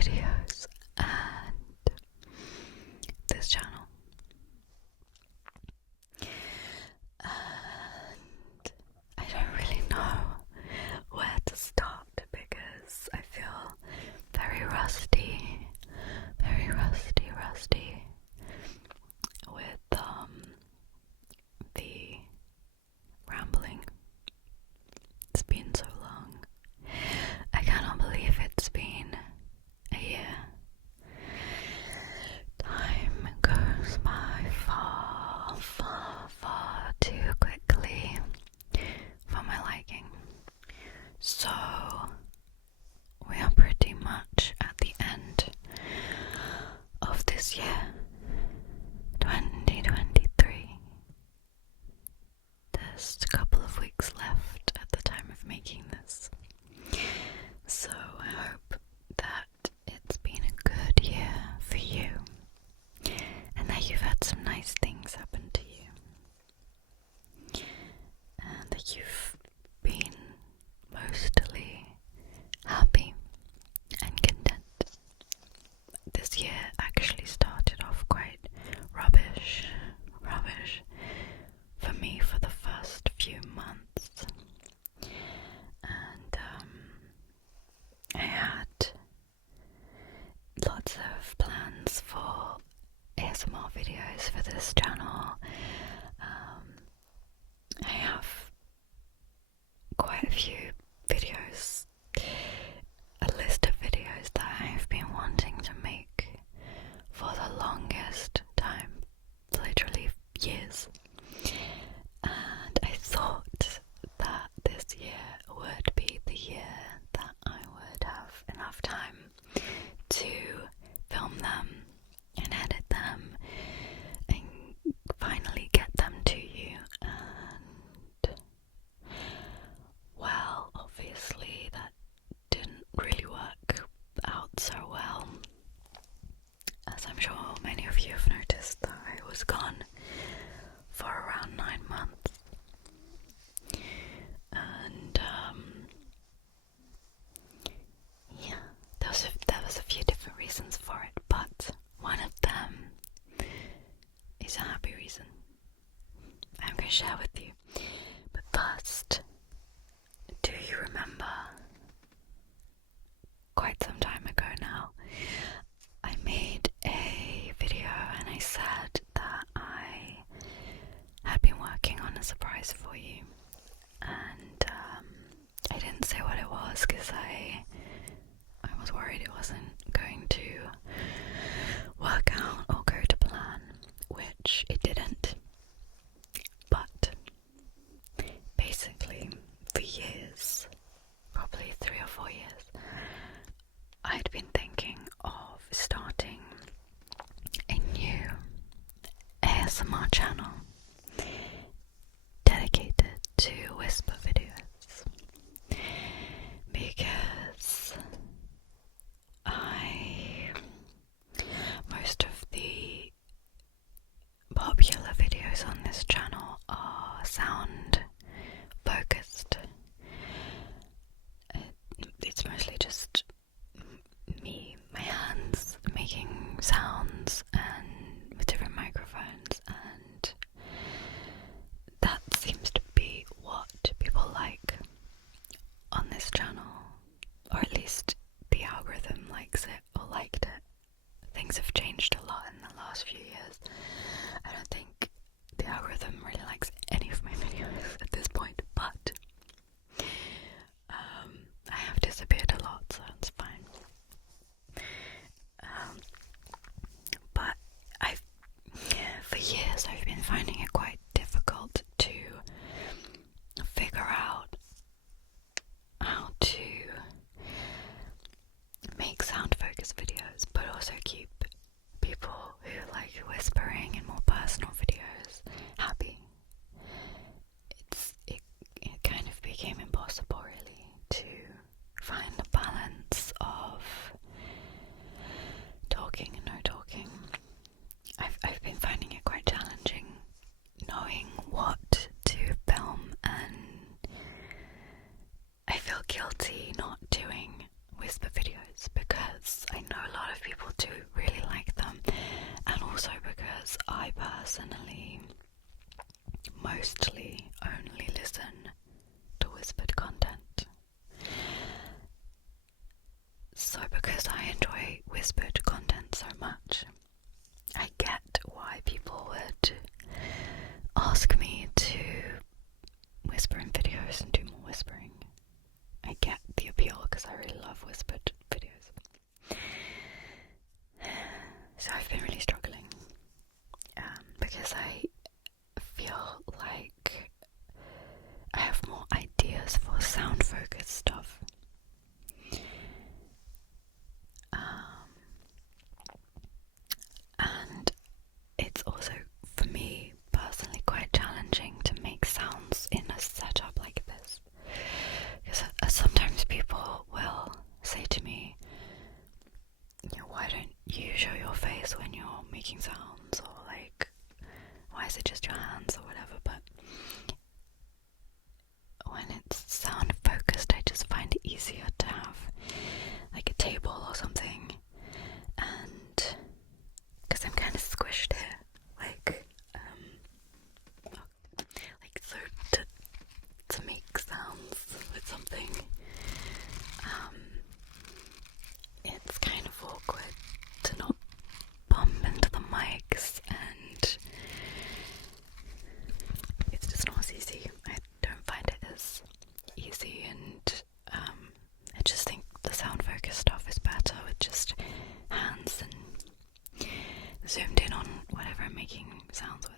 videos and this channel. And I don't really know where to start because I feel very rusty with the rambling. It's been so long. I cannot believe it's been a year. Time goes by far too quickly for my liking. So we are pretty much at the end of this year, 2023. There's a couple of weeks left at the time of making this. So I hope that it's been a good year for you and that you've had some nice things happen to you and that you've been mostly happy and content. This year actually started off quite rubbish for me for the first few months, and I had lots of plans for ASMR videos for this channel. I have quite a few videos, a list of videos that I've been wanting to make for the longest time, literally years. And I thought that this year would be the year that I would have enough time to film them and edit them and finally get them to you. And well, obviously that didn't really work out so well, as I'm sure many of you have noticed that I was gone for around 9 months. And yeah, there was a few different reasons for it, but one of them is a happy reason I'm going to share with you. But first, do you remember, quite some time ago now, I made a video and I said that I had been working on a surprise for you, and I didn't say what it was because I was worried it wasn't going to work out or go to plan, which it didn't. But basically, for years, probably 3 or 4 years, I'd been thinking of starting a new ASMR channel dedicated to whisper videos, because most of the popular videos on this channel are sound focused. It's mostly just me, my hands making sounds and with different microphones, and that seems to be what people like on this channel, or at least the algorithm likes it or liked it. Things have changed a lot in the last few years. I don't think the algorithm really likes any of my videos at this point, but I have disappeared a lot, so it's fine. But for years I've been finding it quite difficult to figure out how to make sound focused videos, but also keep people who like whispering and more personal videos happy. It kind of became impossible really to find the balance of talking and no talking. I've been finding it quite challenging knowing what to film, and I feel guilty not doing whisper videos because I know personally mostly only listen to whispered content. So because I enjoy whispered content so much, I get why people would ask me to whisper in videos and do more whispering. I get the appeal because I really love whispered videos. So I've been really struggling because I feel like I have more ideas for sound focused stuff. And it's also, for me personally, quite challenging to make sounds in a setup like this. Because sometimes people will say to me, why don't you show your face when you're making sounds, or like, why is it just your hands or whatever? But when it's sound focused, I just find it easier to have like a table or something, and because I'm kind of squished here, like so to make sounds with something, it's kind of awkward to not bump into the mics, and it's just not as easy. I don't find it as easy, and I just think the sound focus stuff is better with just hands and zoomed in on whatever I'm making sounds with.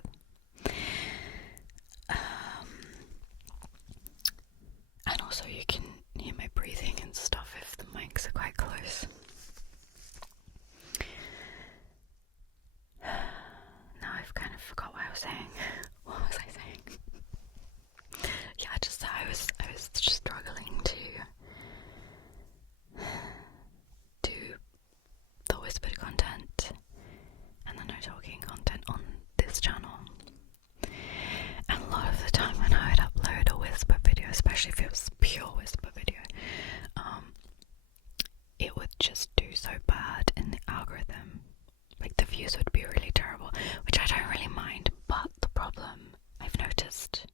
And also you can hear my breathing and stuff if the mics are quite close. Now I've kind of forgot what I was saying. What was I saying? Yeah, I was just struggling to do the whispered content and the no talking content on this channel. And a lot of the time when I would upload a whisper video, especially if it was pure whisper video, it would just do so bad in the algorithm. Like the views would be really terrible, which I don't really mind, but the problem I've noticed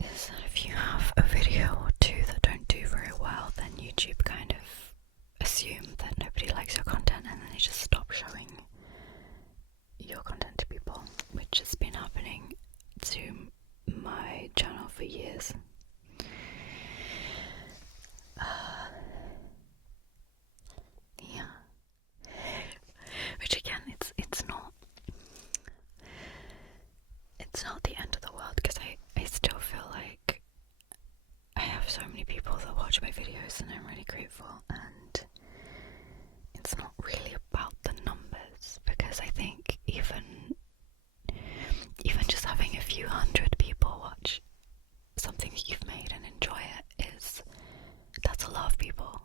is that if you have a video or two that don't do very well, then YouTube kind of assume that nobody likes your content, and then they just stop showing your content to people, which has been happening to my channel for years. Yeah. Which again, it's not the end of the world, because I still feel like I have so many people that watch my videos, and I'm really grateful, and it's not really about the numbers, because I think even just having a few hundred people watch something that you've made and enjoy it, that's a lot of people.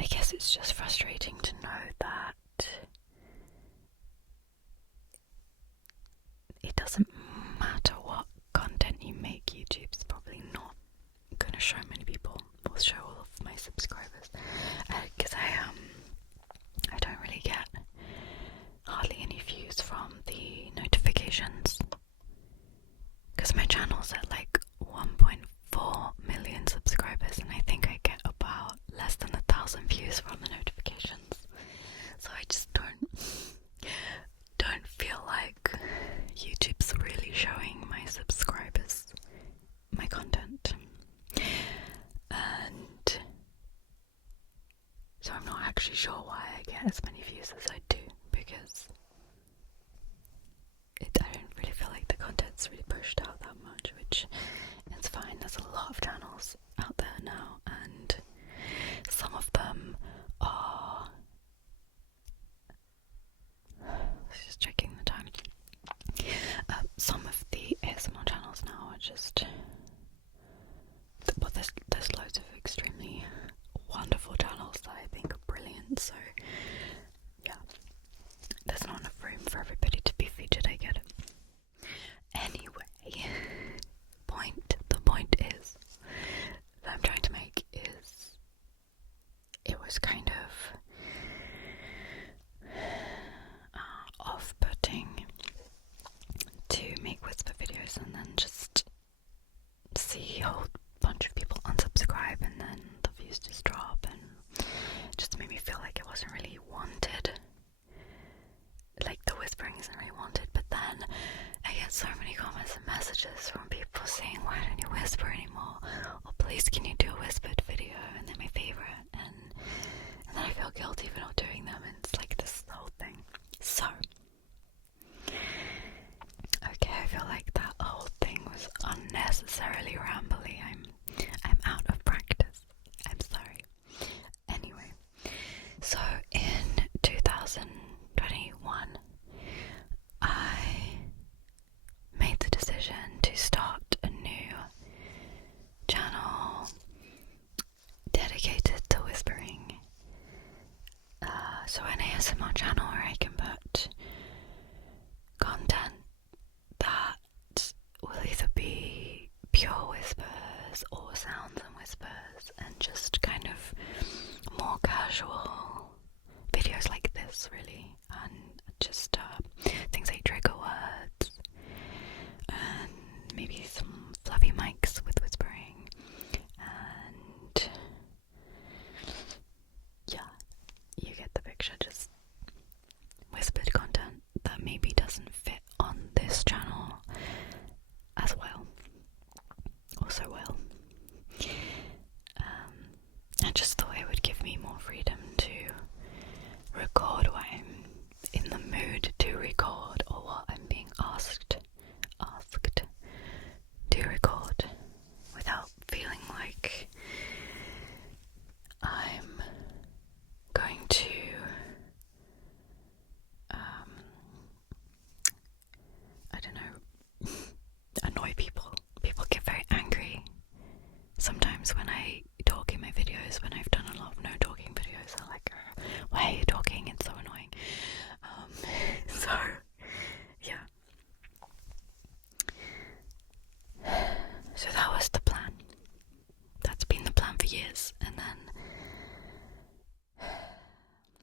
I guess it's just frustrating to know that it doesn't matter what content you make, YouTube's probably not gonna show many people or show all of my subscribers, because I don't really get hardly any views from the notifications, because my channel's at like 1.4 million subscribers, and I think I get about less than 1,000 views from the notifications. So I just don't feel like YouTube's really showing my subscribers my content, and so I'm not actually sure why I get as many views as I do, because I don't really feel like the content's really pushed out that much, which is fine. There's a lot of channels out there now, and some of them are, just checking the time, some of the ASMR channels now are just, but there's loads of extremely wonderful channels that I think are brilliant, so yeah, there's not enough room for everybody to be featured, I get it. Anyway, videos and then just see a whole bunch of people unsubscribe, and then the views just drop, and it just made me feel like it wasn't really wanted. Like, the whispering isn't really wanted. But then I get so many comments and messages from people saying, why don't you whisper anymore, or please can you do a whispered video, and they're my favorite, and then I feel guilty for not doing them, and it's like this whole thing. So okay, I feel like that whole thing was unnecessarily rambly. I'm out of practice. I'm sorry. Anyway, so in 2021, I made the decision to start a new channel dedicated to whispering. So an ASMR channel where I can put content that will either be pure whispers or sounds and whispers, and just kind of more casual videos like this, really, and just things like trigger words and maybe some fluffy mics with whispering, and yeah, you get the picture. Just whispered content that maybe doesn't fit on this channel as well, or so well. I just thought it would give me more freedom to record what I'm in the mood to record, or what I'm being asked to record, without feeling like I'm going to I don't know, annoy people. People get very angry sometimes when I talk in my videos. When I've done a lot of no talking videos, they're like, why are you talking? It's so annoying. So yeah, so that was the plan. That's been the plan for years, and then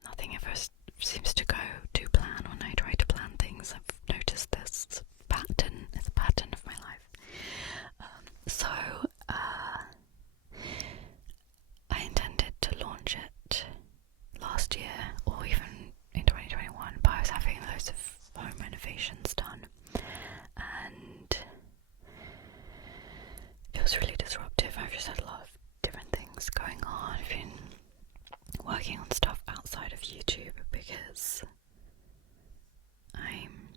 nothing ever seems to go to plan when I try to plan things. I've noticed this pattern. It's a pattern of my life. So I intended to launch it last year, or even in 2021, but I was having loads of home renovations done, and it was really disruptive. I've just had a lot of different things going on. I've been working on stuff outside of YouTube because I'm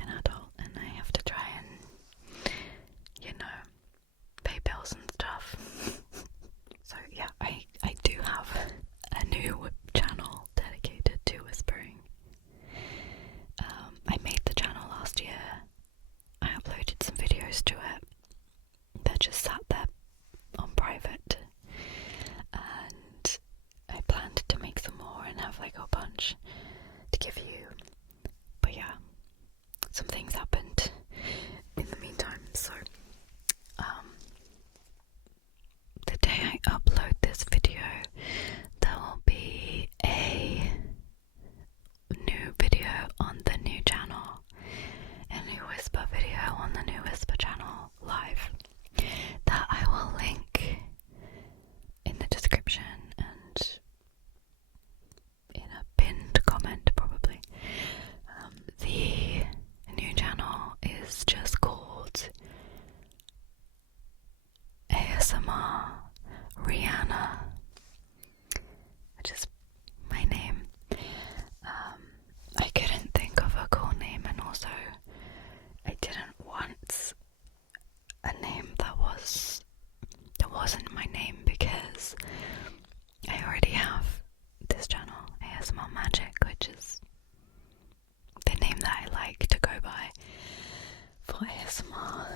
an adult and I have to try and, pay bills and stuff. So yeah, I do have a new channel dedicated to whispering. I made the channel last year. I uploaded some videos to it that just sat there on private, and I planned to make some more and have like a bunch to give you. But yeah, some things happened in the meantime, so the day I upload this video, there will be a new video on the new channel, a new whisper video on the new whisper channel live, that I will link in the description and in a pinned comment probably. The new channel is just called ASMR Rihanna, which is my name. I couldn't think of a cool name, and also I didn't want a name that wasn't my name, because I already have this channel, ASMRMagic, which is the name that I like to go by for ASMR.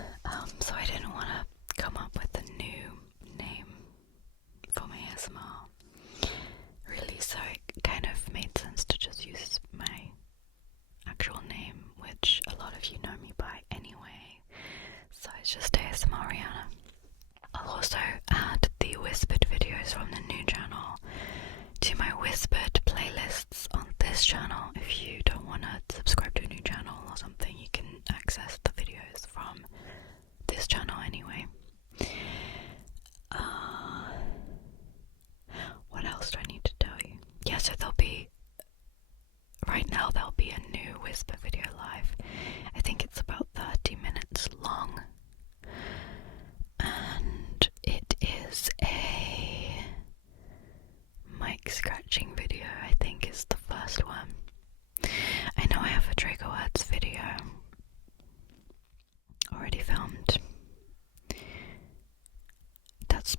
So I didn't want to come up with a new name for my ASMR, really, so it kind of made sense to just use my actual name, which a lot of you know me by anyway. So it's just ASMR Rihanna. I'll also add the whispered videos from the new channel to my whispered playlists on this channel. If you don't want to subscribe to a new channel or something, you can access the videos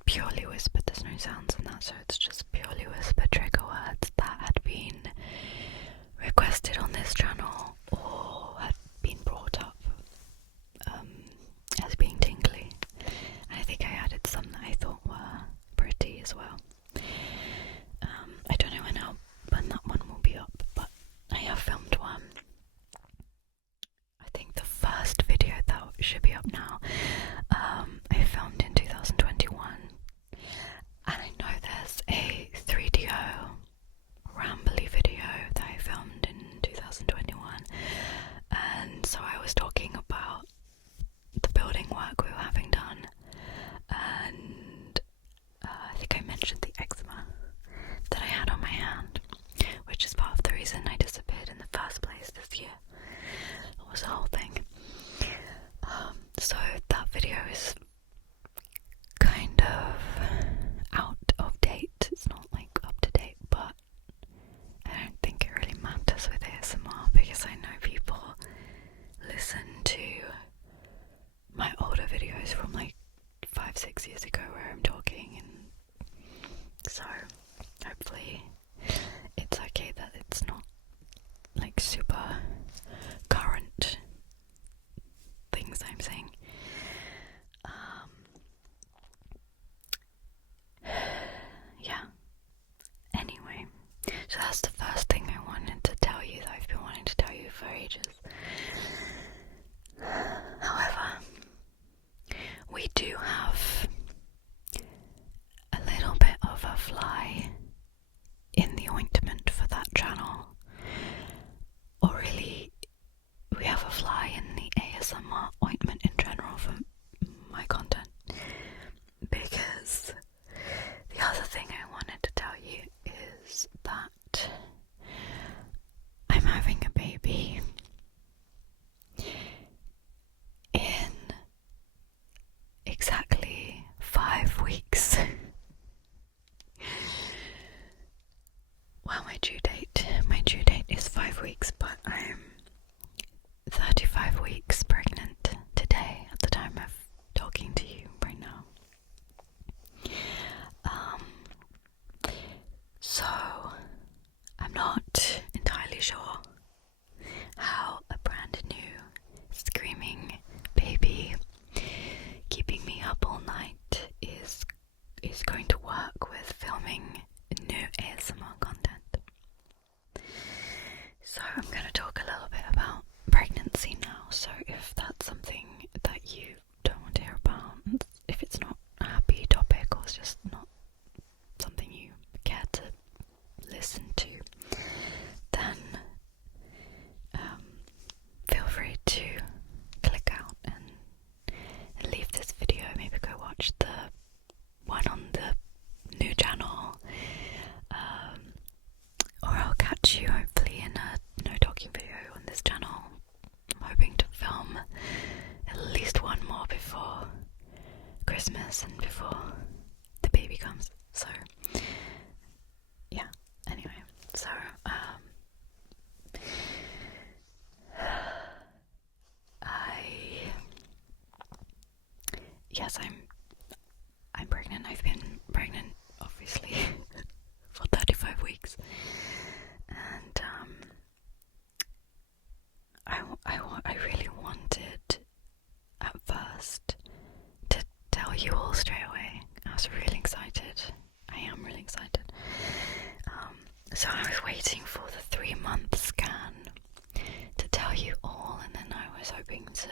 purely whispered, there's no sounds in that, so it's just purely whispered trigger words that had been requested on this channel or had been brought up as being tingly. And I think I added some that I thought were pretty as well. I don't know when that one will be up, but I have filmed one. I think the first video that should be up now, I filmed in 2021, and I know there's a 3DO rambly video that I filmed in 2021, and so I was talking about the building work we were having done, and I think I mentioned the eczema that I had on my hand, which is part of the reason I disappeared in the first place this year. It was a whole thing. So that video is kind of out of date. It's not like up to date, but I don't think it really matters with ASMR because I know people listen to my older videos from like 5-6 years ago where I'm talking, and so hopefully it's okay that it's not like super current things I'm saying. Yeah. Anyway, so that's the first thing I wanted to tell you that I've been wanting to tell you for ages. However, we do have a little bit of a fly in the ointment for that channel. Or really, we have a fly in the ASMR ointment in general for my content. Because the other thing I wanted to tell you is that I'm having a baby in exactly 5 weeks. Well, my due date is 5 weeks, but I'm 35 weeks pregnant today at the time of talking to you right now. So I'm not entirely sure how a brand new screaming baby keeping me up all night is going to work with filming new ASMR content. So I'm going to talk a little bit about pregnancy now, so if that's something that you don't want to hear about, if it's not a happy topic or it's just not something you care to listen to, then feel free to click out and leave this video. Maybe go watch the one on the new channel, or I'll catch you hopefully in a no talking video on this channel. I'm hoping to film at least one more before Christmas and before the baby comes. So yeah, anyway, so I'm pregnant. I've been pregnant obviously for 35 weeks, and I really wanted at first to tell you all straight away. I was really excited. I am really excited. So I was waiting for the 3-month scan to tell you all, and then I was hoping to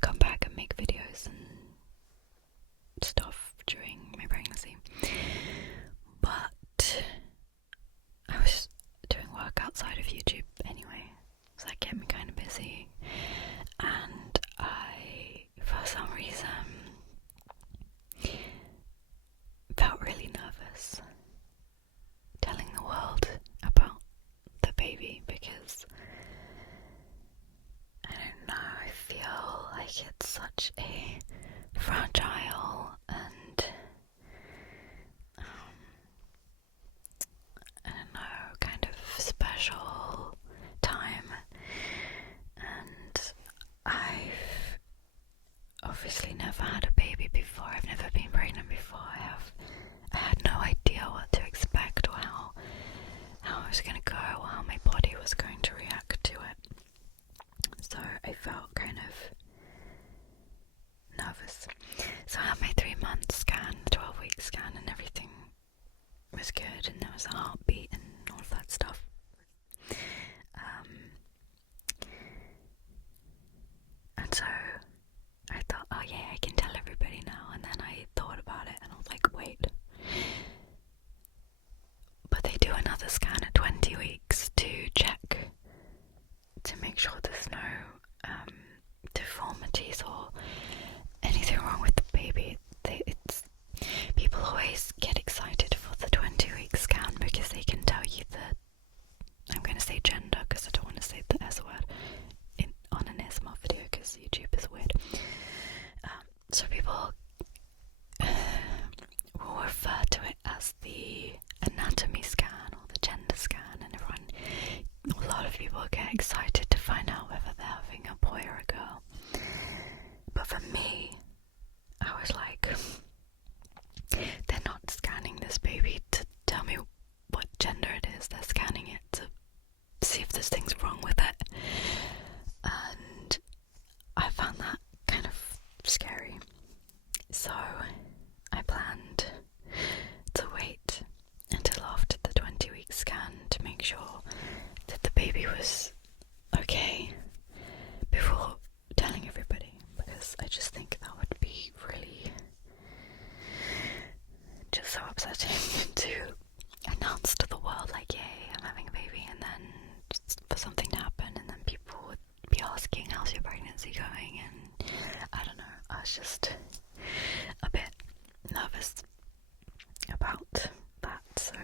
come back and make videos and stuff during my pregnancy. But I was doing work outside of YouTube anyway, so that kept me kind of busy, and I, for some reason, felt really nervous telling the world about the baby because I don't know, I feel like it's such a fragile and I don't know, kind of special time, and I've obviously never had a baby before. I've never been pregnant before. was going to react to it. So I felt kind of nervous. So I had my 3-month scan, 12-week scan, and everything was good, and there was a heartbeat and all of that stuff. And so I thought, oh yeah, I can tell everybody now. And then I thought about it, and I was like, wait. But they do another scan at 20 weeks to check, to make sure there's no deformities or anything wrong with the baby. People always get excited for the 20-week scan because they can tell you the, I'm going to say gender because I don't want to say the S word on an ASMR video because YouTube is weird. So people will refer to it as the anatomy scan or the gender scan, and a lot of people get excited to find out whether they're having a boy or a girl. But for me, I was like, they're not scanning this baby to tell me what gender it is, they're scanning it to see if there's things wrong with it. And I found that kind of scary. So I planned to wait until after the 20-week scan to make sure that the baby was okay before telling everybody, because I just think that would be really just so upsetting to announce to the world, like, yay, I'm having a baby, and then just for something to happen, and then people would be asking, how's your pregnancy going? And I don't know, I was just a bit nervous about that. So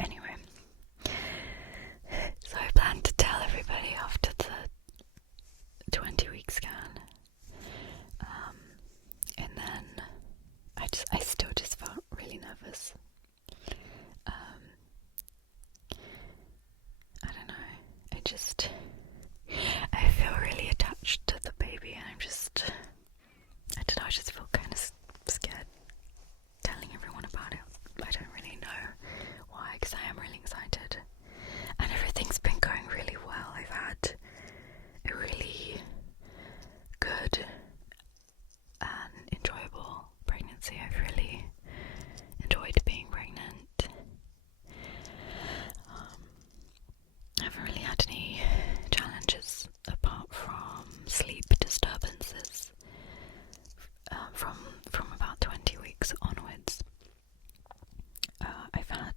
anyway, so I planned to tell everybody after the 20-week scan, and then I still just felt really nervous. I don't know, I feel really attached to the baby, and I don't know, I just feel kind of scared telling everyone about it. I don't really know why, because I am really excited, and everything's been going really well. I've had a really good and enjoyable pregnancy. I've really enjoyed being pregnant. I haven't really had any challenges apart from sleep disturbances from about 20 weeks onwards. I've had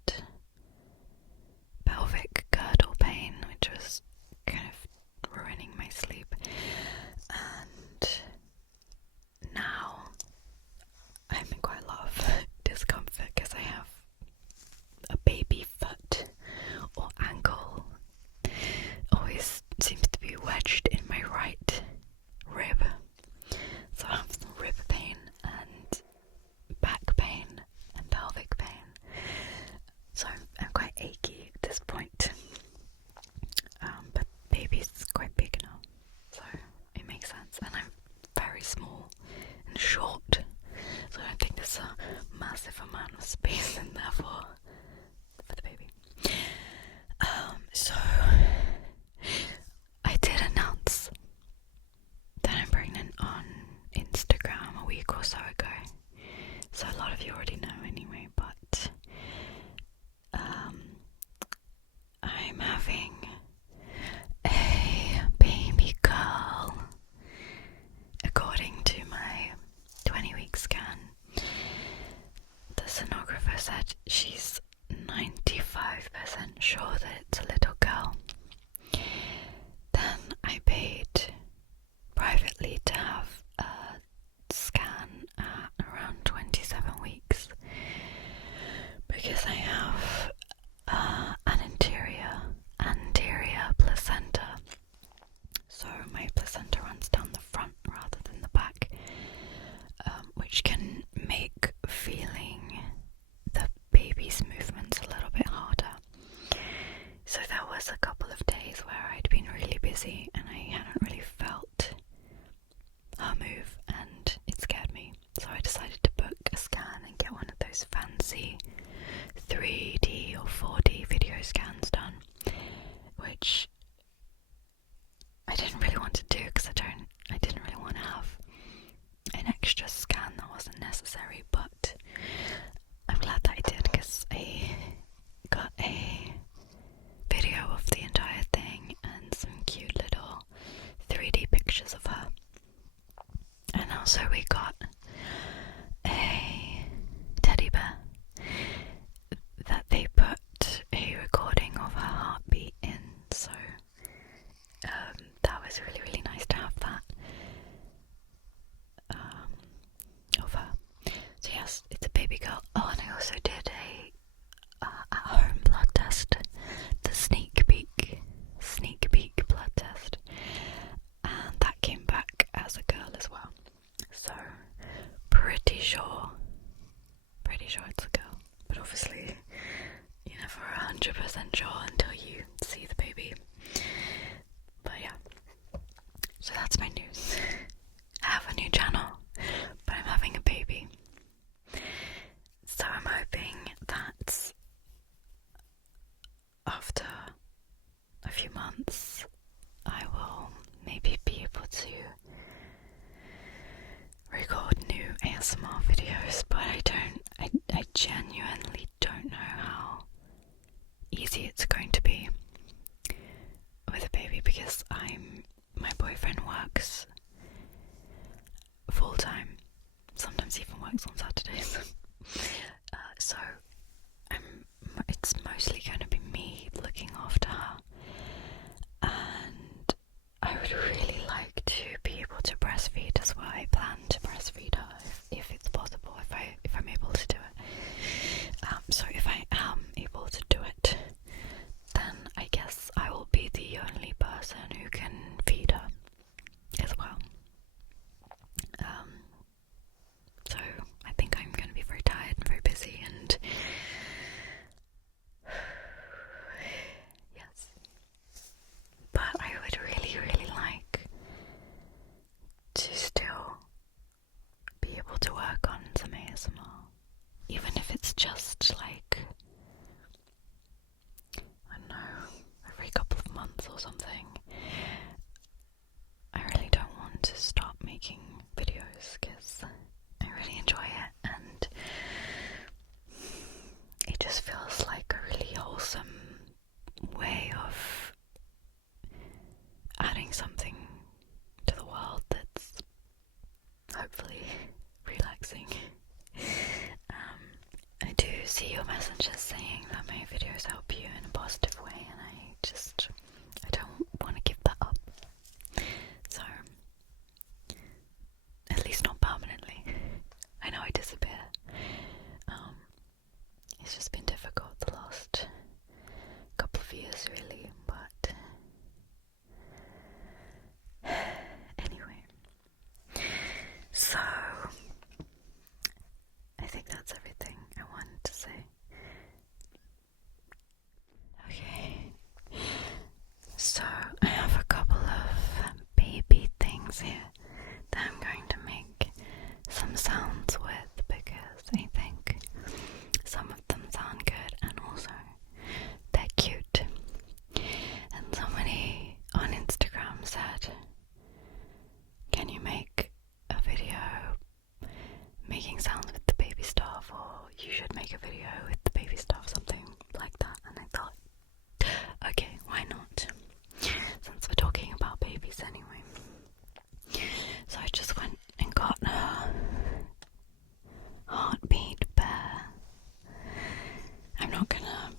pelvic girdle pain, which was kind of ruining my sleep, and now I'm in quite a lot of discomfort because I have a baby foot or ankle always seems to be wedged in my right rib, so I have some rib pain and back pain and pelvic pain, so I'm quite achy at this point. But baby's quite big now, so it makes sense, and I'm very small and short, so I don't think there's a massive amount of space in there for the baby. So I did announce that I'm pregnant on Instagram a week or so ago, so a lot of you already know anyway, but I'm having a baby girl according to my 20-week scan. The sonographer said she's 95% sure that it's a little girl. Then I paid privately to have a scan at around 27 weeks, extra scan that wasn't necessary, but I'm glad that I did because I got a video of the entire thing and some cute little 3D pictures of her. And also we got a teddy bear that they put a recording of her heartbeat in, so that was really, really nice to have that of her. So yes, it's a baby girl. Oh, and I also did a at-home blood test, the sneak peek blood test, and that came back as a girl as well. So pretty sure it's a girl, but obviously you're never 100% sure until you see the baby. But yeah, so that's my news. I have a new channel, but I'm having a baby. So I'm hoping that after a few months I will maybe be able to record new ASMR videos, but I genuinely don't know how easy it's going to be with a baby, because my boyfriend works full time, sometimes even works on Saturdays. So it's mostly going to be me looking after her, and I would really like to be able to breastfeed as well. I plan to breastfeed her if it's possible, if I'm able to do it. So if I am able to do it, then I guess I will be the only person who can feed her as well. So I think I'm going to be very tired and very busy, and yes. But I would really, really like to still be able to work on some ASMR, even if it's just like, I don't know, every couple of months or something. I really don't want to stop making videos because I really enjoy it, and it just feels like a really wholesome way of adding something to the world that's hopefully relaxing. I do see your messages saying that my videos help you in a positive way, and I don't want to give that up. So, at least not permanently. I know I disappear. It's just been difficult the last couple of years, really, but anyway. So, I think that's everything I wanted to say. Okay, so I have a couple of baby things here that I'm going to make some sounds with, because I think some of them sound good and also they're cute. And somebody on Instagram said, can you make a video making sounds with the baby stuff, or you should make a video with the baby stuff, something like that. And I thought, okay, why not, since we're talking about babies anyway. So I just went and got a heartbeat bear. I'm not gonna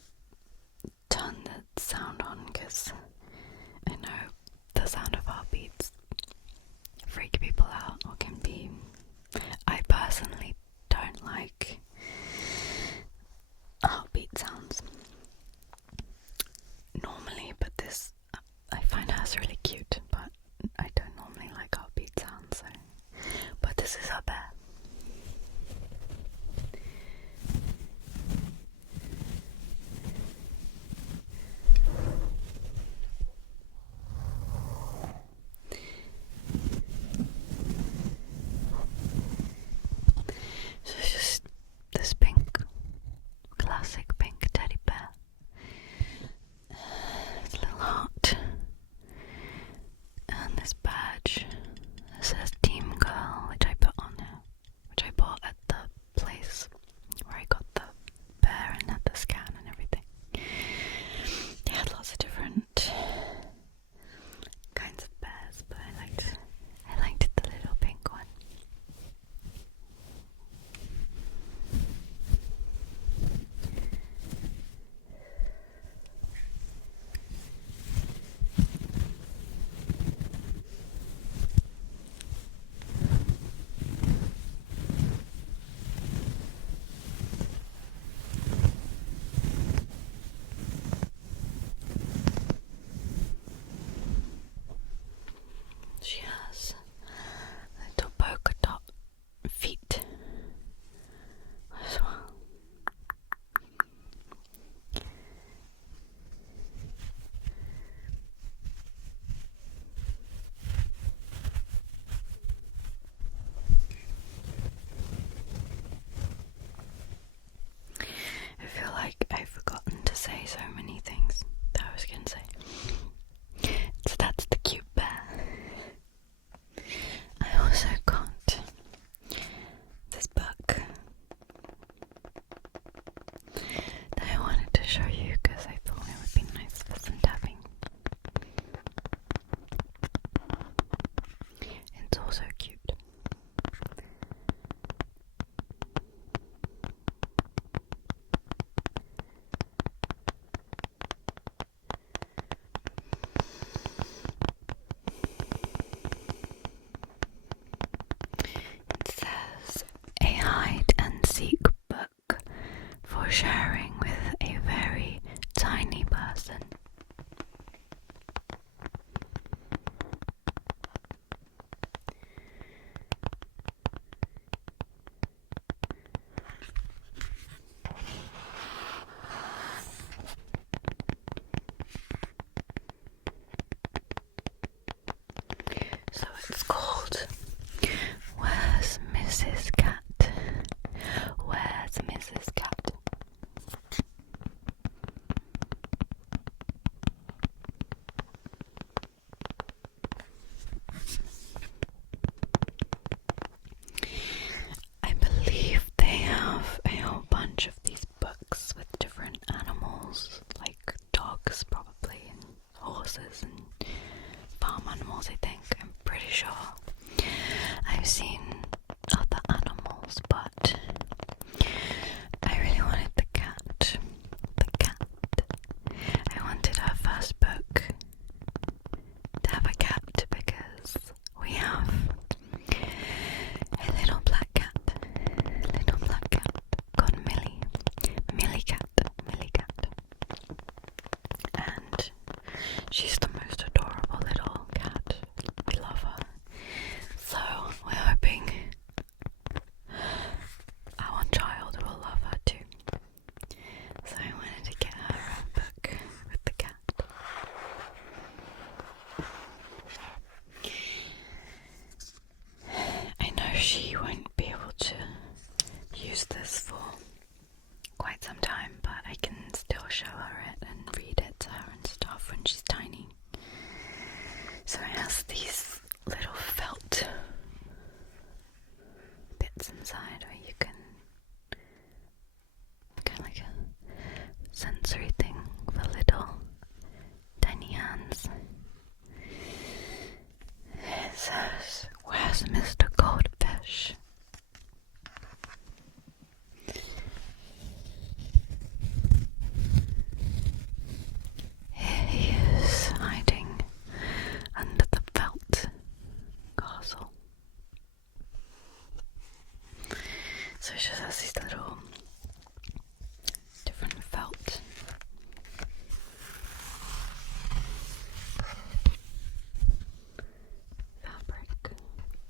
turn the sound on because I know the sound of heartbeats freak people out, or can be, I personally don't like heartbeat sounds normally, but this, I find hers really cute, but I don't normally like heartbeat sounds, so, but this is her bear. So it's just this pink, classic pink teddy bear. It's a little heart. And this badge that says Team Girl, which I put on her. She's the most adorable little cat. We love her. So we're hoping our child will love her too. So I wanted to get her a book with the cat. I know she won't be able to use this for quite some time, but I can still show her it and read it to her and stuff when she's tiny. So it has these little felt bits inside where you can, kind of like a sensory thing for little tiny hands. It says, "Where's Mr. Goldfish?" Here he is, hiding under the felt castle. So it just has these little different felt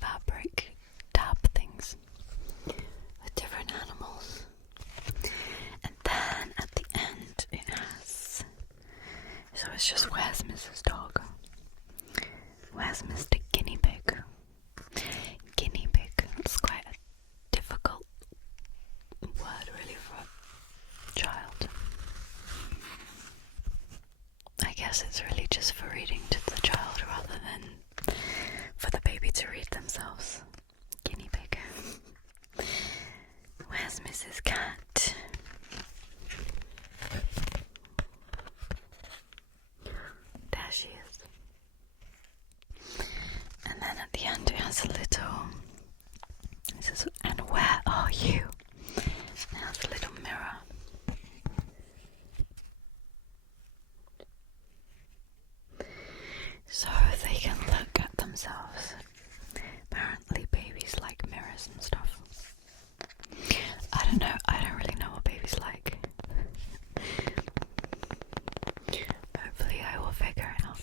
fabric tab things with different animals. And then at the end it has, so it's just, "Where's Mrs. Dog? Where's Mr. Guinea Pig?" Guinea pig, it's quite a difficult word really for a child. I guess it's really just for reading to the child rather than for the baby to read themselves. Guinea pig. Where's Mrs. Cat? There she is. And then at the end it has a little, it says, "And where are you?" It has a little mirror. So they can look at themselves. Apparently babies like mirrors and stuff. I don't know, I don't really know what babies like. Hopefully I will figure it out.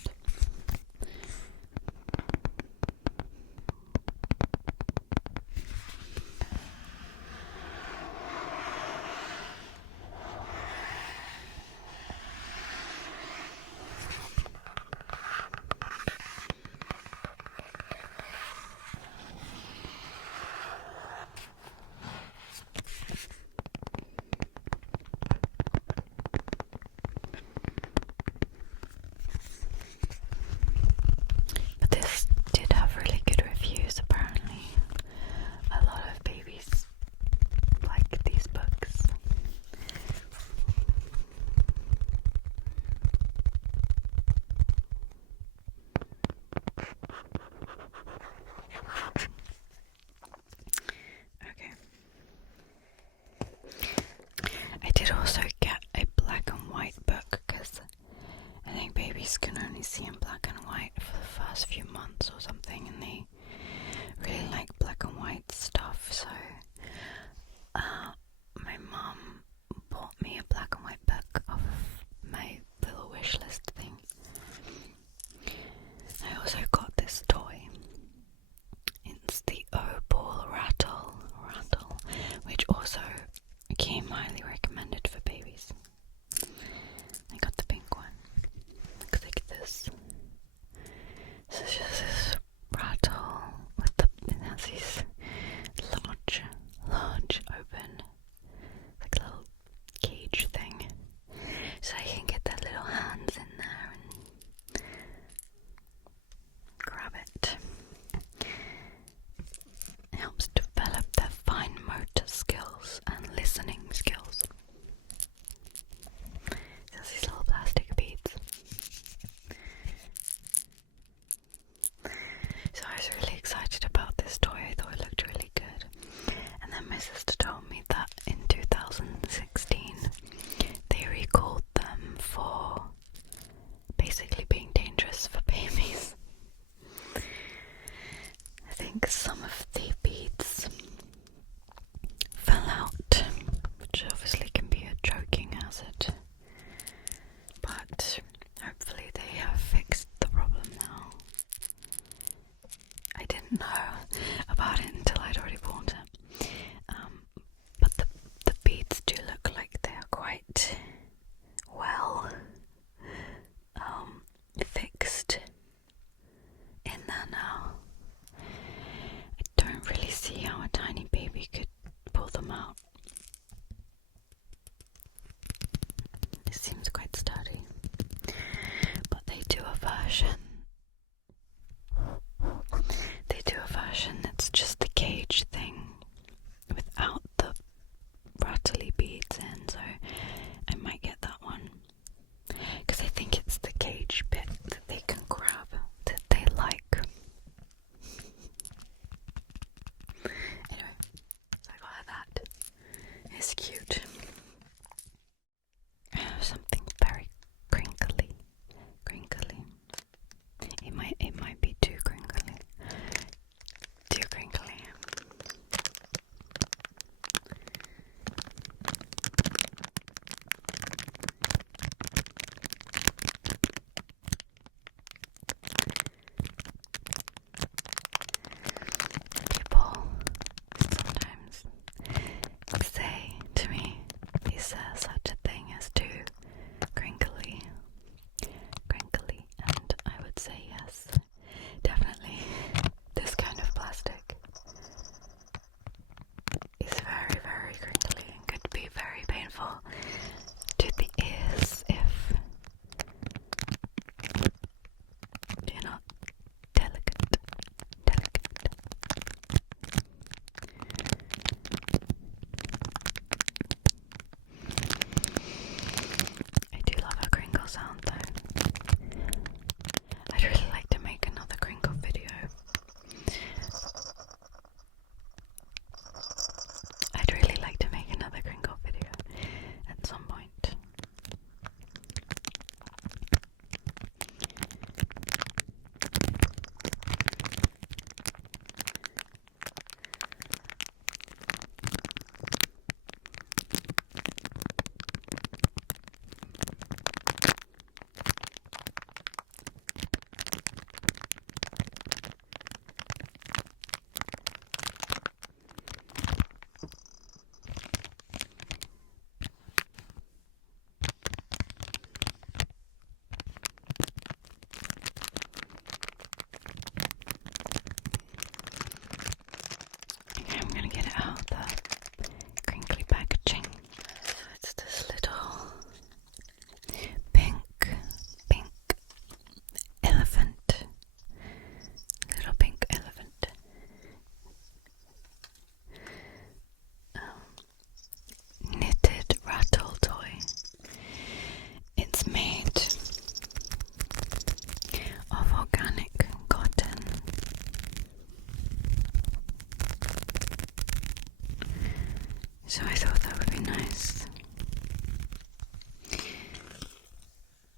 So I thought that would be nice.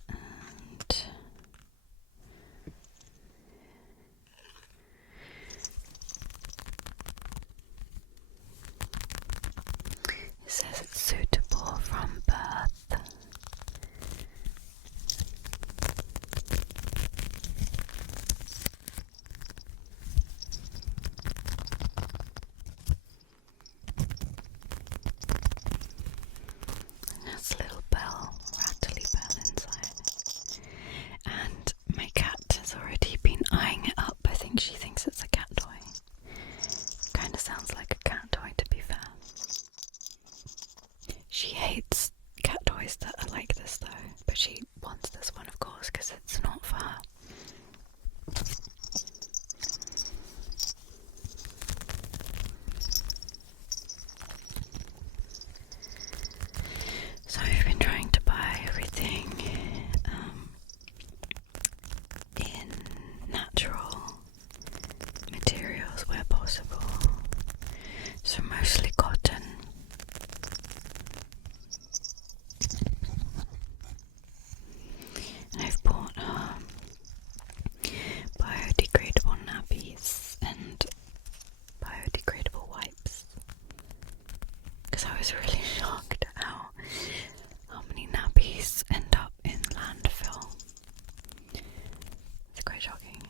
And it says it's suitable from birth. There's a little bell, rattly bell inside. And my cat has already been eyeing it up. I think she thinks it's a cat toy. Kind of sounds like a cat toy, to be fair. She hates cat toys that are like this though, but she wants this one of course because it's not for her. So I've been trying to buy everything in natural materials where possible. So mostly cotton. And I've bought biodegradable nappies and biodegradable wipes. Because I was really shocked at how many nappies end up in landfill. It's quite shocking.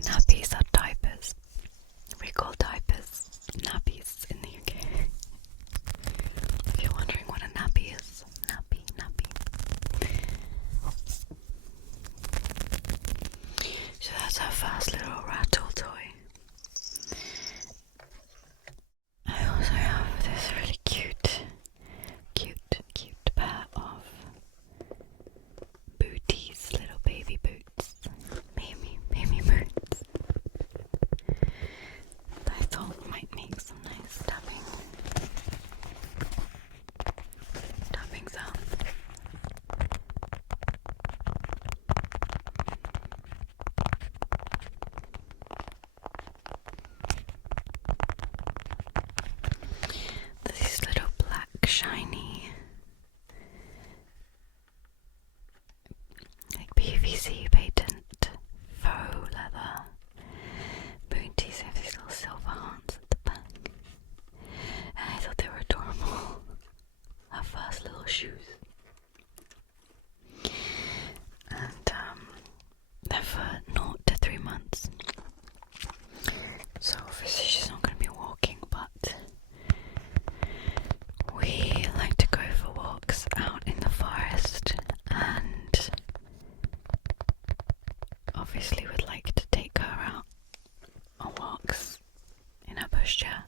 Nappies are diapers. We call diapers nappies in the UK. If you're wondering what a nappy is, nappy. So that's our first little rattle toy. I also have this really cute pair of booties, little baby boots, baby boots. That I thought might make some nice tapping sound. There's these little black shiny like PVC patent faux leather booties. They have these little silver hearts at the back. And I thought they were adorable. Our first little shoes. And they're for 0 to 3 months. So obviously she's not going to be walking, but we like to go for walks out in the forest, and obviously would like to take her out on walks in her pushchair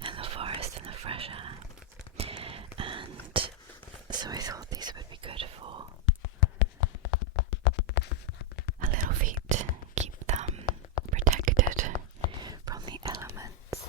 in the forest in the fresh air. And so I thought these would be good for her little feet, keep them protected from the elements.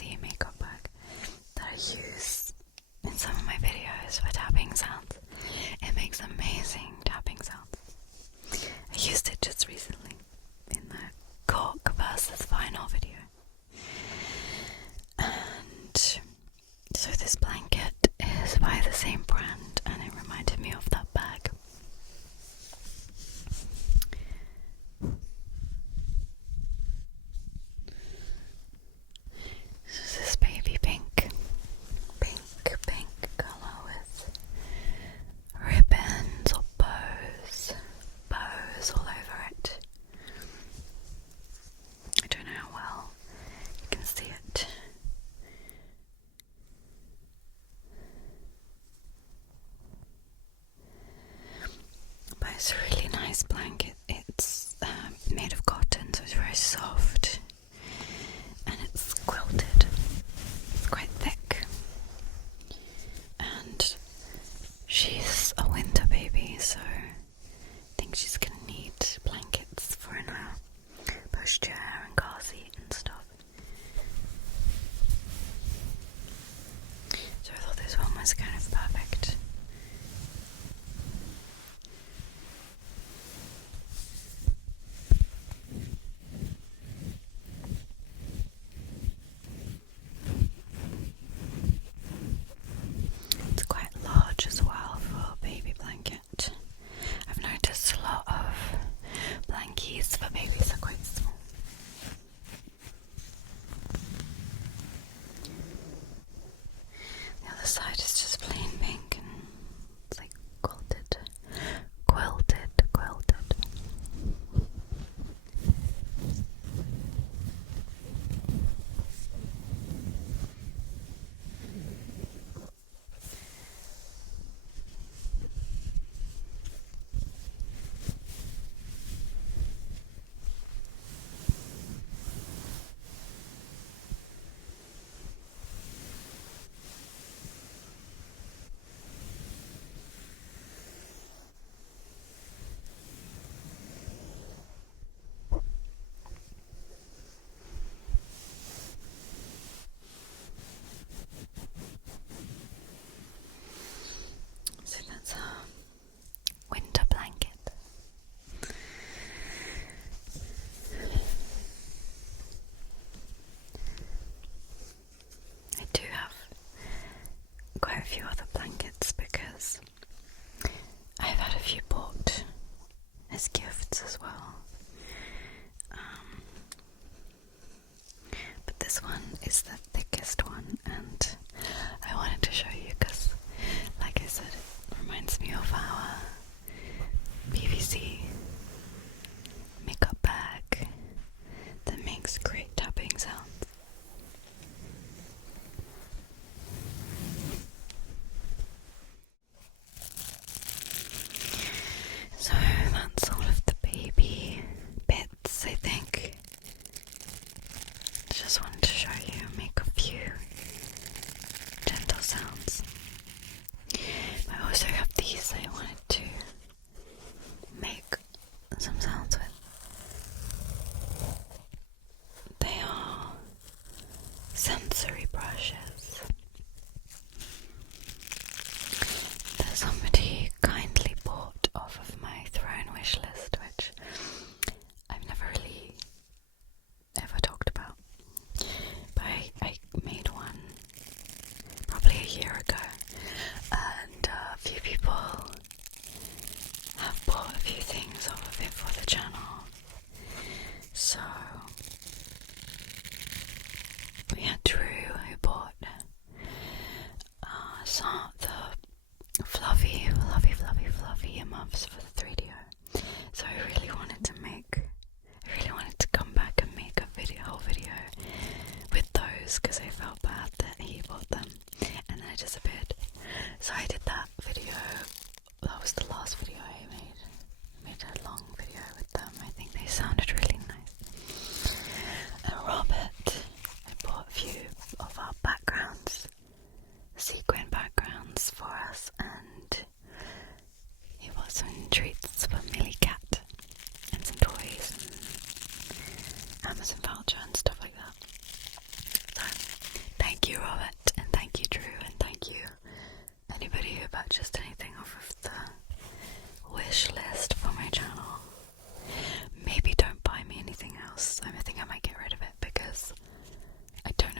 PVC makeup bag that I use in some of my videos for tapping sounds. It makes amazing tapping sounds. I used it just recently in the cork versus vinyl video. And so this blanket is by the same brand, and it reminded me of that bag. This is this baby pink colour with ribbons or bows all over it. I don't know how well you can see it. But it's a really nice blanket. It's made of cotton, so it's very soft, and it's quilted. It's quite thick, and she's a winter baby, so I think she's gonna need blankets for in her pushchair and car seat and stuff. So I thought this one was kind of perfect. It's quite large as well for a baby blanket. I've noticed a lot of blankies for babies are quite small. The other side is just plain pink, and it's like quilted. So that's our winter blanket. I do have quite a few other blankets because I've had a few bought as gifts as well. But this one is the thickest one, and I wanted to show you because, like I said, it reminds me of our PVC makeup bag that makes great tapping sounds. So that's all of the baby bits, I think. Just wanted to show you, make a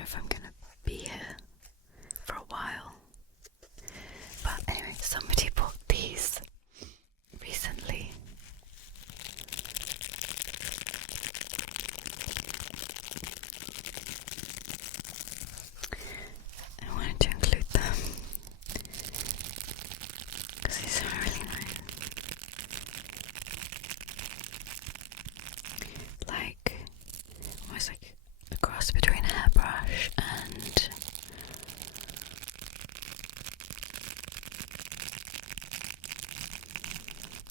know if I'm gonna be here for a while. But anyway, somebody bought these recently. I wanted to include them because these are really nice. Like, almost like a cross between a hairbrush and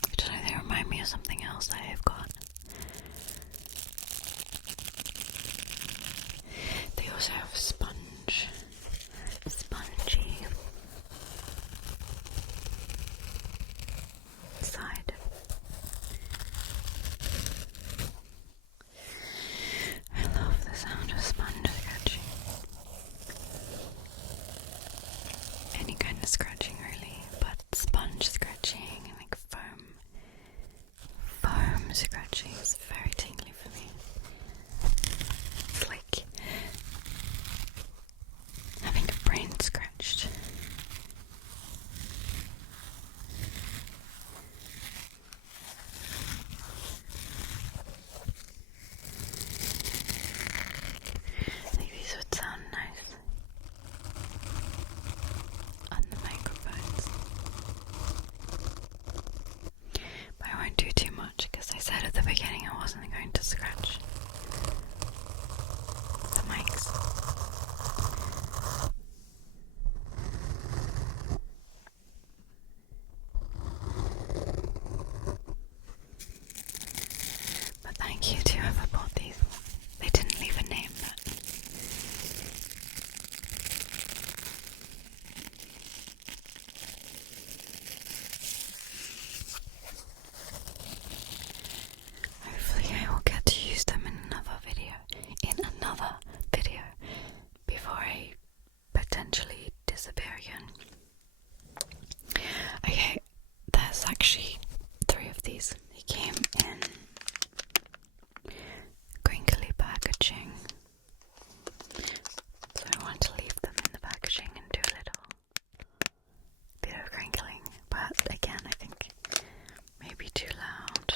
I don't know, they remind me of something else I have got. They also have spongy side. I love the sound of sponge scratching. Any kind of scratching really, but sponge scratching and like foam scratching is very tingly for me. It's like having a brain scratched. I think these would sound nice on the microphones. But I won't do too much because I said at the beginning I wasn't going to scratch the mics. But thank you to whoever bought these. They didn't leave a name, but hopefully I will get to use them in another video before I potentially disappear again. Okay, there's actually 3 of these. They came in crinkly packaging, so I want to leave them in the packaging and do a little bit of crinkling, but again I think maybe too loud.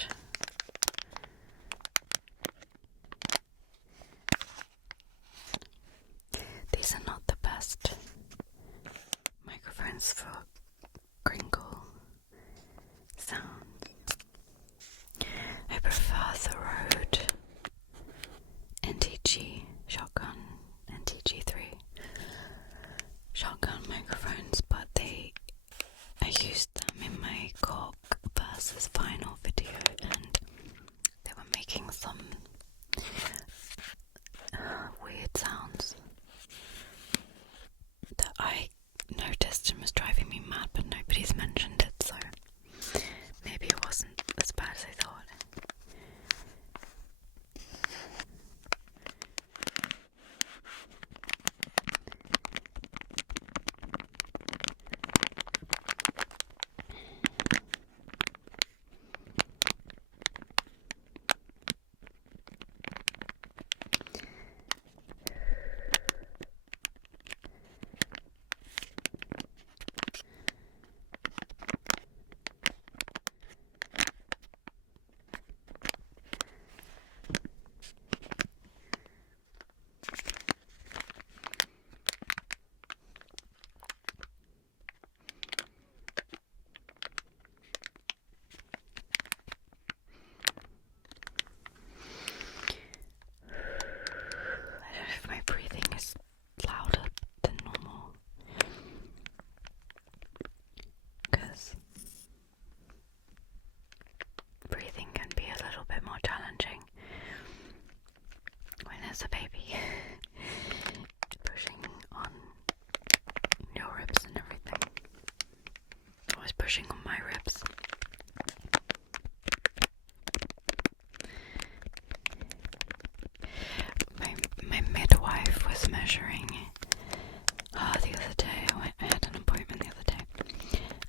These are not the best microphones for crinkle sounds. I prefer the Rode NTG shotgun, NTG3 shotgun microphones, but I used them in my cork versus vinyl video and they were making some weird sounds that I noticed and was driving me mad, but nobody's mentioned it, so maybe it wasn't as bad as I thought. As a baby, pushing on your ribs and everything. I was pushing on my ribs. My midwife was measuring the other day. I had an appointment the other day,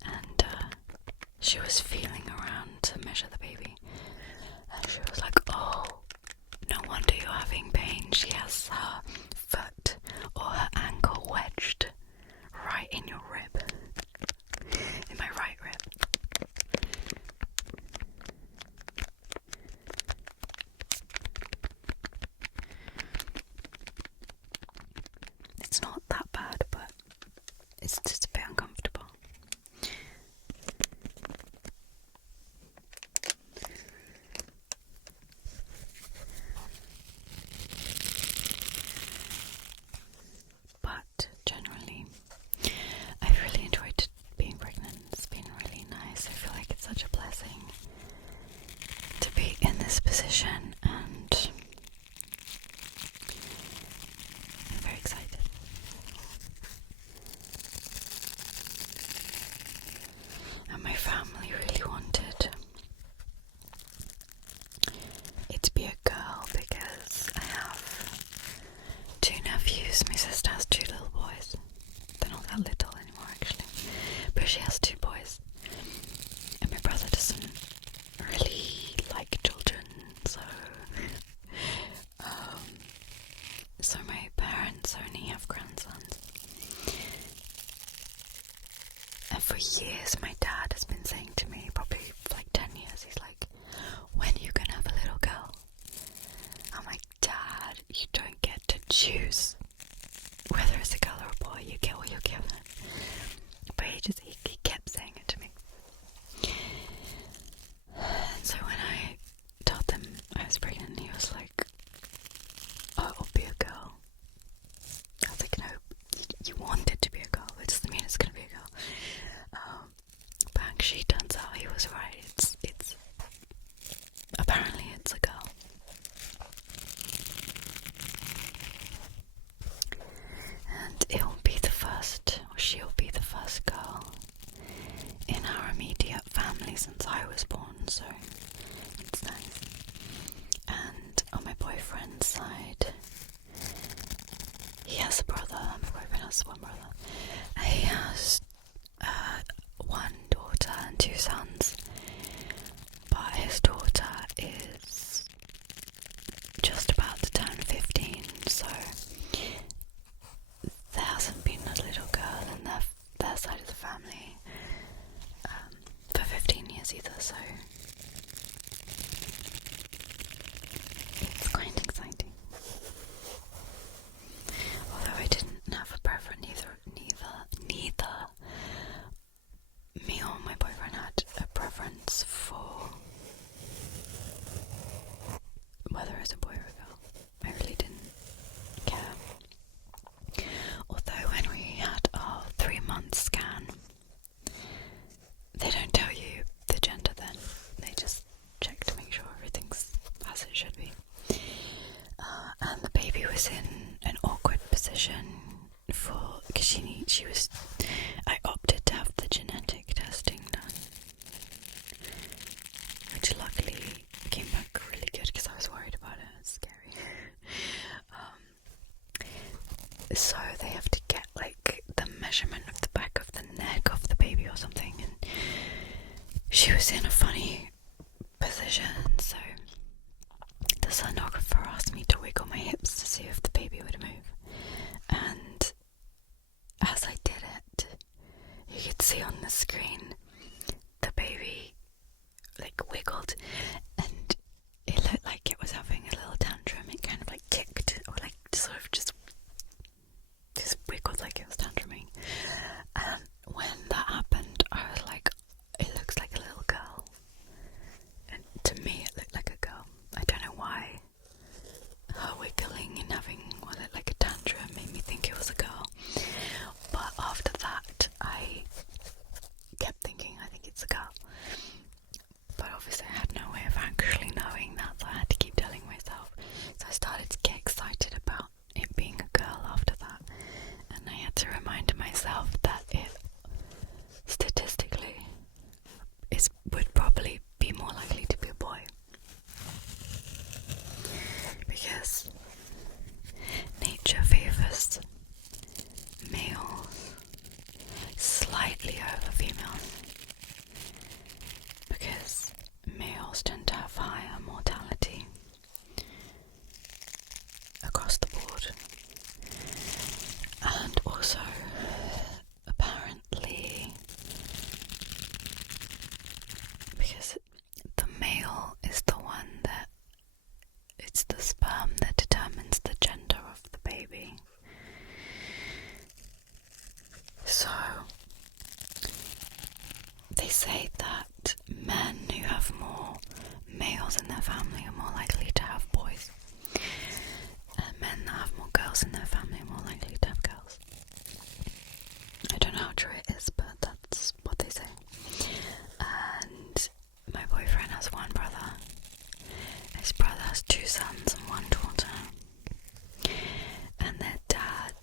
and she was feeling around to measure the baby, and she was like, "Oh, no wonder you're having pain." She has her foot It's not that bad, but it's just a bit uncomfortable. But generally, I've really enjoyed being pregnant. It's been really nice. I feel like it's such a blessing to be in this position, and I'm very excited. And my family really wanted it to be a girl because I have 2 nephews. My sister has 2 little boys. They're not that little anymore actually, but she has 2 boys. And my brother doesn't really like children, so so my parents only have grandsons. And for years my dad has been saying to me, probably for like 10 years, he's like, when are you gonna have a little girl? I'm like, Dad, you don't get to choose whether it's a girl or a boy, you get what you're given. But he kept saying it to me. And so when I told him I was pregnant, he was like, oh, it'll be a girl. I was like, no, you want it to be a girl, it doesn't mean it's gonna be a girl. But actually turns out he was right. It's apparently it's a girl. And it'll be the first, or she'll be the first girl in our immediate family since I was born, so it's nice. And on my boyfriend's side, he has a brother. My boyfriend has 1 brother. He has 1 daughter and 2 sons, but his daughter is just about to turn 15, so there hasn't been a little girl in their side of the family for 15 years either, so it's quite exciting. Although I didn't have a preference, neither me or my boyfriend had a preference for whether it's a boy or a girl. I really didn't care. Although when we had our 3-month scan, they don't tell you the gender then. They just check to make sure everything's as it should be. And the baby was in an awkward position because I opted to have the genetic testing done, which luckily came back really good because I was worried about it. It's scary. So they have to get like the measurement of the back of the neck of the baby or something, and she was in a funny position, so the sonographer asked me to wiggle my hips to see if the baby would move. And as I did it, you could see on the screen the baby like wiggled, and it looked like it was having a little tantrum. It kind of like ticked, or like sort of just wiggled like it was tantruming. And when that happened, I was like, it looks like a little girl.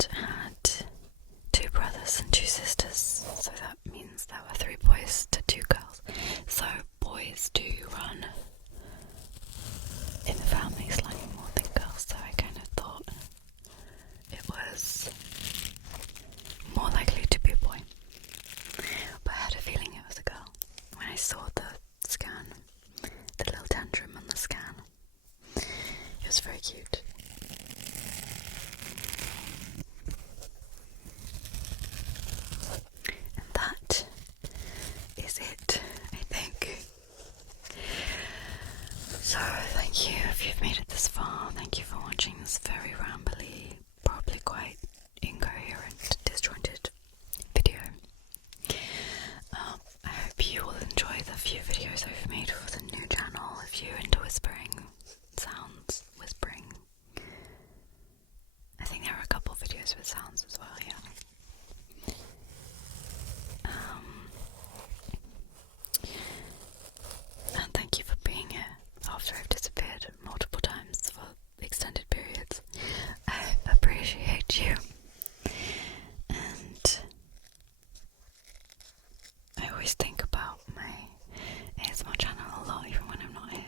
dad had 2 brothers and 2 sisters, so that means there were 3 boys to 2 girls. So boys do run in the family slightly more than girls, so I kind of thought it was more likely to be a boy. But I had a feeling it was a girl when I saw the scan, the little tantrum on the scan. It was very cute. And that is it, I think. So thank you if you've made it this far. Thank you for watching this very rambly, probably quite incoherent, disjointed video. I hope you will enjoy the few videos I've made for the new channel. If you're into whispering sounds, whispering. I think there are a couple videos with sounds as well, yeah. And thank you for being here after I've disappeared multiple times for extended periods. I appreciate you. And I always think about my ASMR channel a lot, even when I'm not here.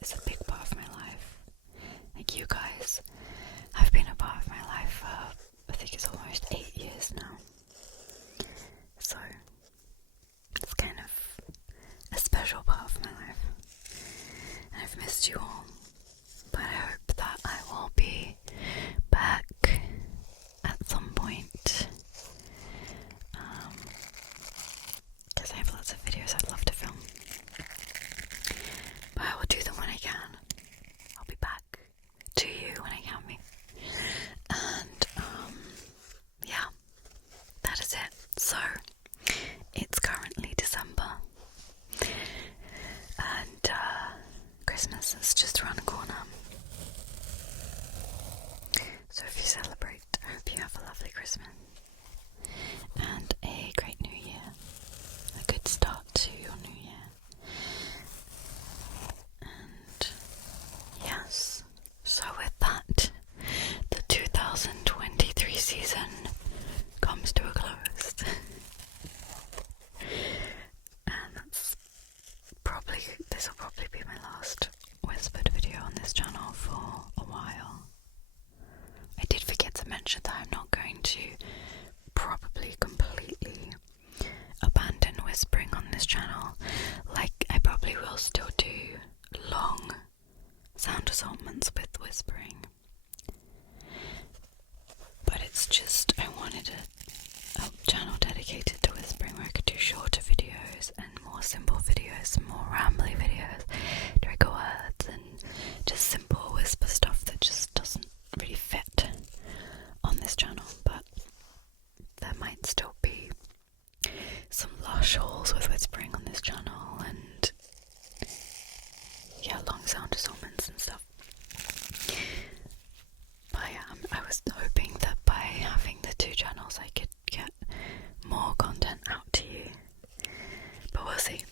It's a big part of my life. Like, you guys have been a part of my life for, I think it's almost 8 years now. So it's kind of a special part of my life. And I've missed you all. But I hope that I will be back at some point. Because I have lots of videos I'd love to film. But I will do them when I can. I'll be back to you when I can be. And yeah, that is it. So it's currently December, and Christmas is just around the corner. So if you celebrate, I hope you have a lovely Christmas and a great New Year. A good start to your New Year. And yes, so with that, the 2023 season comes to a close. And this will probably be my last whispered video on this channel for a while. I did forget to mention that I'm not going to probably completely abandon whispering on this channel. Like, I probably will still do long sound assortments with whispering. But it's just, I wanted a channel dedicated to whispering where I could do shorter videos and more simple videos, more rambly videos, trigger words, and just simple whisper stuff that just doesn't really fit on this channel. But there might still be some lush hauls with whispering on this channel, and yeah, long sound assortments and stuff. But yeah, I was hoping that by having the 2 channels I could get more content out to you, but we'll see.